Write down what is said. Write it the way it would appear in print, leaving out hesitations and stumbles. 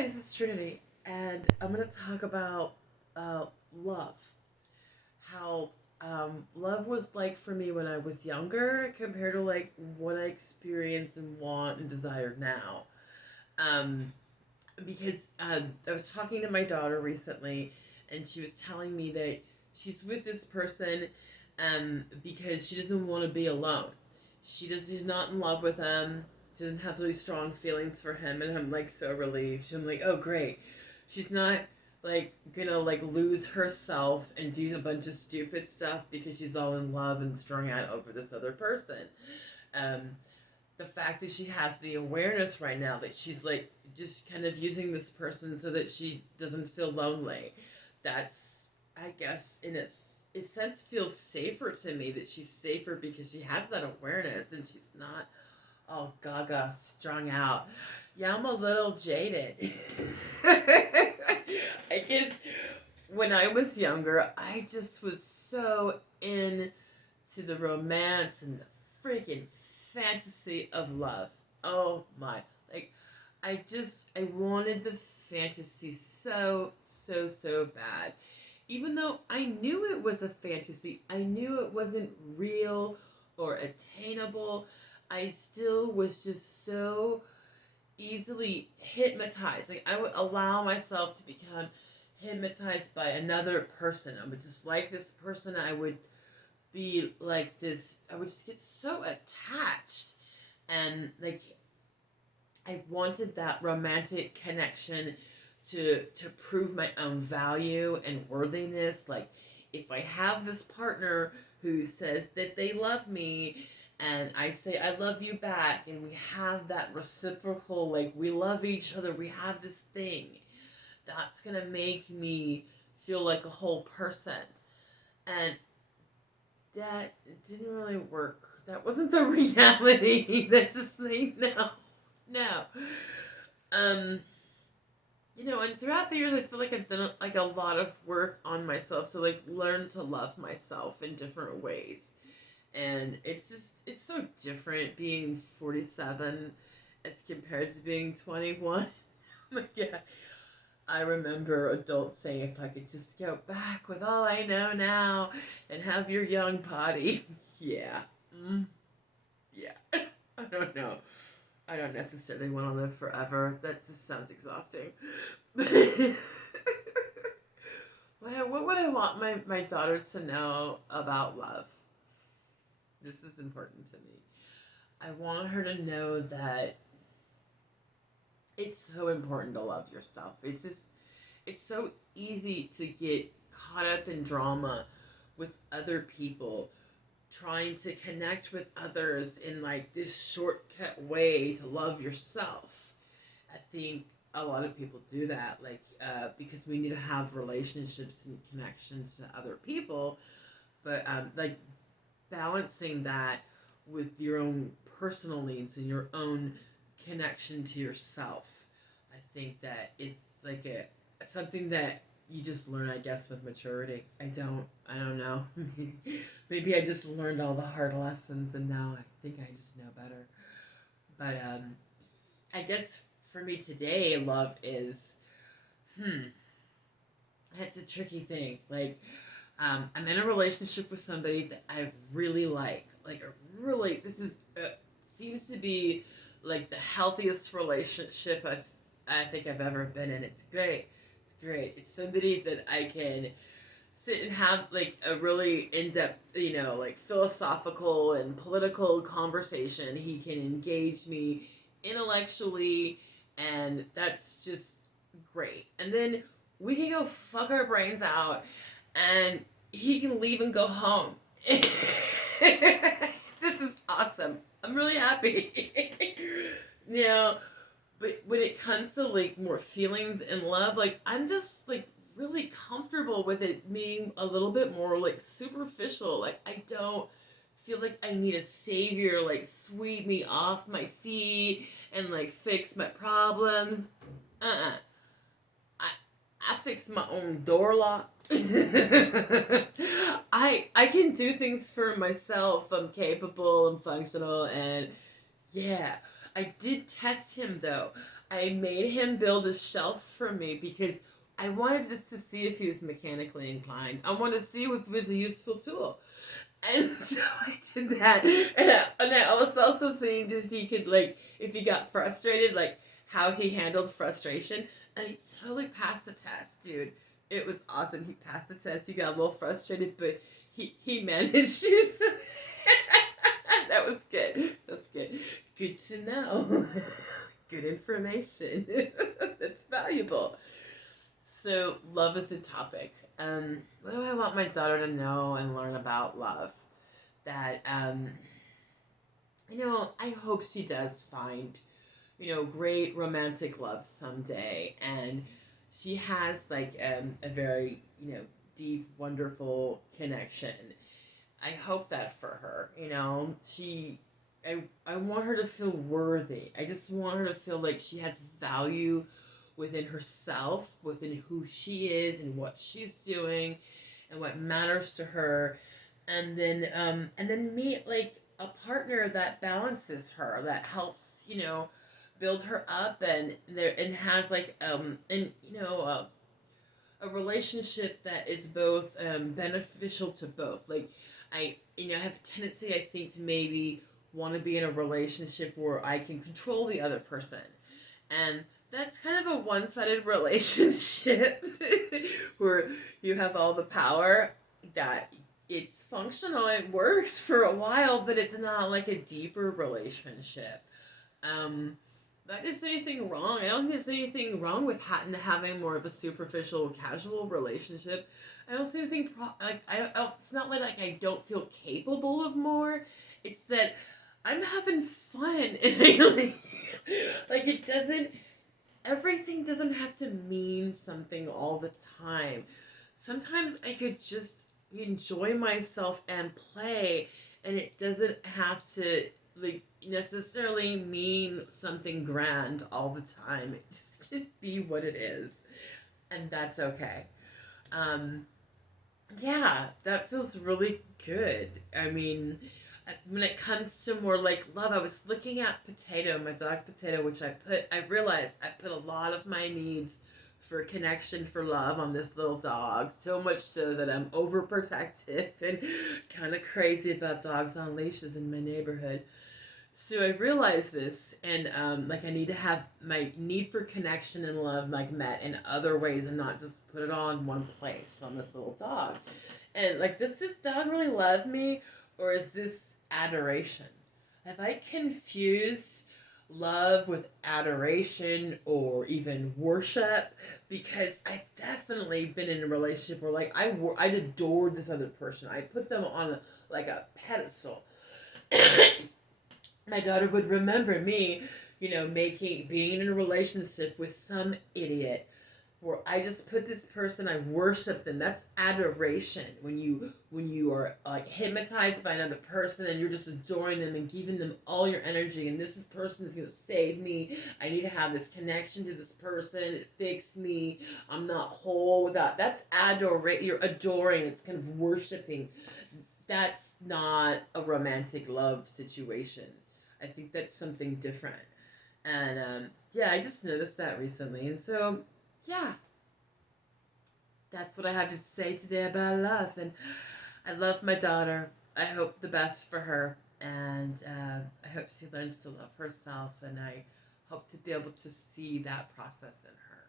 Hi, this is Trinity, and I'm going to talk about love. How love was like for me when I was younger compared to like what I experience and want and desire now. Um, because I was talking to my daughter recently, and she was telling me that she's with this person because she doesn't want to be alone. She's not in love with him. She doesn't have really strong feelings for him, and I'm like so relieved. I'm like, oh great, she's not like gonna like lose herself and do a bunch of stupid stuff because she's all in love and strung out over this other person. Um, the fact that she has the awareness right now that she's like just kind of using this person so that she doesn't feel lonely. That's, I guess, in a sense, feels safer to me that she's safer because she has that awareness and she's not all gaga, strung out. Yeah, I'm a little jaded. I guess when I was younger, I just was so into the romance and the freaking fantasy of love. Oh my. Like, I wanted the fantasy so bad. Even though I knew it was a fantasy, I knew it wasn't real or attainable, I still was just so easily hypnotized. Like, I would allow myself to become hypnotized by another person. I would just like this person. I would be like this. I would just get so attached. And, like, I wanted that romantic connection to prove my own value and worthiness. Like, if I have this partner who says that they love me and I say I love you back and we have that reciprocal, like, we love each other, we have this thing, that's gonna make me feel like a whole person. And that didn't really work. That wasn't the reality. That's just like, no. No. Um, and throughout the years, I feel like I've done like a lot of work on myself to like learn to love myself in different ways, and it's so different being 47 as compared to being 21. Like, yeah, I remember adults saying if I could just go back with all I know now and have your young body, yeah, yeah. I don't know. I don't necessarily want to live forever. That just sounds exhausting. What would I want my daughters to know about love? This is important to me. I want her to know that it's so important to love yourself. It's so easy to get caught up in drama with other people, trying to connect with others in like this shortcut way to love yourself. I think a lot of people do that, like, because we need to have relationships and connections to other people, but like balancing that with your own personal needs and your own connection to yourself. I think that is like a something that you just learn, I guess, with maturity. I don't know. Maybe I just learned all the hard lessons and now I think I just know better. But I guess for me today, love is, hmm, that's a tricky thing. Like, I'm in a relationship with somebody that I really like. Like, this is, seems to be like the healthiest relationship I think I've ever been in. It's great. It's great. It's somebody that I can sit and have like a really in-depth, like philosophical and political conversation. He can engage me intellectually, and that's just great. And then we can go fuck our brains out, and he can leave and go home. This is awesome. I'm really happy. you know, but when it comes to like more feelings and love, like I'm just like really comfortable with it being a little bit more like superficial. Like I don't feel like I need a savior like sweep me off my feet and like fix my problems. Uh-uh. I I fix my own door lock. I can do things for myself. I'm capable, I'm functional, and yeah. I did test him though. I made him build a shelf for me because I wanted just to see if he was mechanically inclined. I wanted to see if it was a useful tool. And so I did that. And I was also seeing if he could, like, if he got frustrated, like, how he handled frustration. And he totally passed the test, dude. It was awesome. He passed the test. He got a little frustrated, but he managed to. That was good. That was good. Good to know. Good information. That's valuable. So, love is the topic. What do I want my daughter to know and learn about love? That, I hope she does find, great romantic love someday. And she has, like, a very, deep, wonderful connection. I hope that for her. I want her to feel worthy. I just want her to feel like she has value within herself, within who she is and what she's doing and what matters to her. And then meet, like, a partner that balances her, that helps, build her up, and has, like, a relationship that is both beneficial to both. Like, I have a tendency, I think, to maybe want to be in a relationship where I can control the other person. And that's kind of a one-sided relationship where you have all the power. That it's functional, it works for a while, but it's not like a deeper relationship. Not that there's anything wrong. I don't think there's anything wrong with having more of a superficial, casual relationship. I don't see anything it's not like I don't feel capable of more. It's that I'm having fun, and like it doesn't. Everything doesn't have to mean something all the time. Sometimes I could just enjoy myself and play, and it doesn't have to, like, necessarily mean something grand all the time. It just can be what it is, and that's okay. Um, yeah, that feels really good. I mean, when it comes to more like love, I was looking at Potato, my dog Potato, which I realized I put a lot of my needs for connection, for love on this little dog. So much so that I'm overprotective and kind of crazy about dogs on leashes in my neighborhood. So I realized this, and like, I need to have my need for connection and love, like, met in other ways, and not just put it all in one place on this little dog. And, like, does this dog really love me, or is this adoration? Have I confused love with adoration or even worship? Because I've definitely been in a relationship where, like, I adored this other person. I put them on like a pedestal. My daughter would remember me, being in a relationship with some idiot where I just put this person, I worship them. That's adoration. When you are, like, hypnotized by another person and you're just adoring them and giving them all your energy, and this person is gonna save me. I need to have this connection to this person. It fixes me. I'm not whole without. That's adoration. You're adoring. It's kind of worshiping. That's not a romantic love situation. I think that's something different. And yeah, I just noticed that recently. And so, yeah, that's what I have to say today about love. And I love my daughter. I hope the best for her. And I hope she learns to love herself. And I hope to be able to see that process in her.